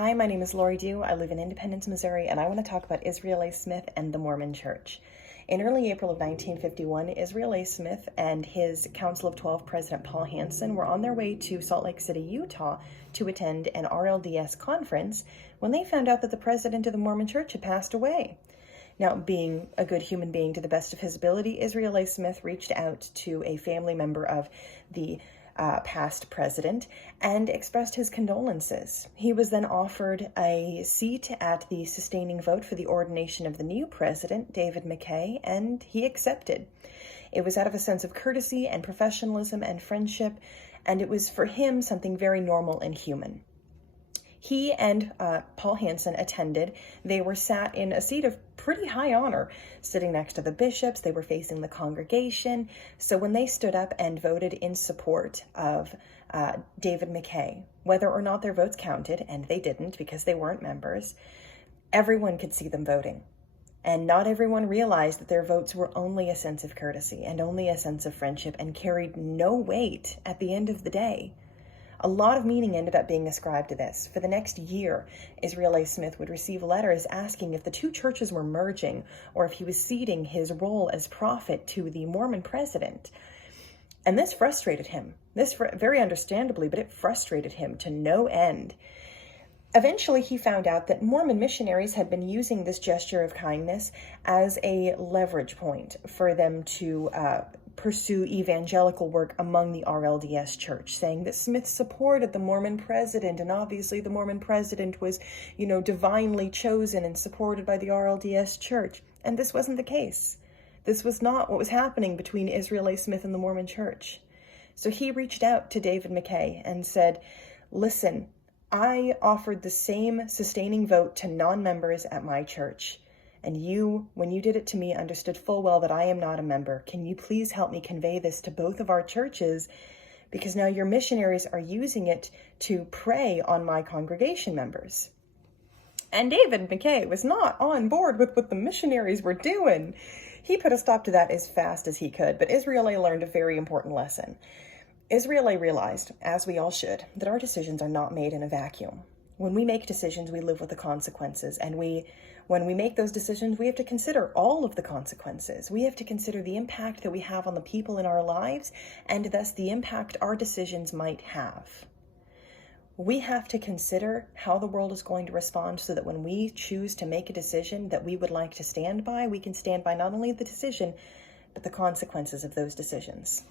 Hi, my name is Laurie Due. I live in Independence, Missouri, and I want to talk about Israel A. Smith and the Mormon Church. In early April of 1951, Israel A. Smith and his Council of 12 President Paul Hansen were on their way to Salt Lake City, Utah to attend an RLDS conference when they found out that the president of the Mormon Church had passed away. Now, being a good human being to the best of his ability, Israel A. Smith reached out to a family member of the past president and expressed his condolences. He was then offered a seat at the sustaining vote for the ordination of the new president, David McKay, and he accepted. It was out of a sense of courtesy and professionalism and friendship, and it was for him something very normal and human. He and Paul Hansen attended. They were sat in a seat of pretty high honor, sitting next to the bishops. They were facing the congregation. So when they stood up and voted in support of David McKay, whether or not their votes counted, and they didn't because they weren't members, everyone could see them voting. And not everyone realized that their votes were only a sense of courtesy and only a sense of friendship and carried no weight at the end of the day. A lot of meaning ended up being ascribed to this. For the next year, Israel A. Smith would receive letters asking if the two churches were merging or if he was ceding his role as prophet to the Mormon president. And this frustrated him. Very understandably, but it frustrated him to no end. Eventually, he found out that Mormon missionaries had been using this gesture of kindness as a leverage point for them to pursue evangelical work among the RLDS church, saying that Smith supported the Mormon president, and obviously the Mormon president was, divinely chosen and supported by the RLDS church. And this wasn't the case. This was not what was happening between Israel A. Smith and the Mormon church. So he reached out to David McKay and said, listen, I offered the same sustaining vote to non-members at my church. And you, when you did it to me, understood full well that I am not a member. Can you please help me convey this to both of our churches? Because now your missionaries are using it to prey on my congregation members. And David McKay was not on board with what the missionaries were doing. He put a stop to that as fast as he could, but Israel A. learned a very important lesson. Israel A. realized, as we all should, that our decisions are not made in a vacuum. When we make decisions, we live with the consequences, and when we make those decisions, we have to consider all of the consequences. We have to consider the impact that we have on the people in our lives, and thus the impact our decisions might have. We have to consider how the world is going to respond so that when we choose to make a decision that we would like to stand by, we can stand by not only the decision, but the consequences of those decisions.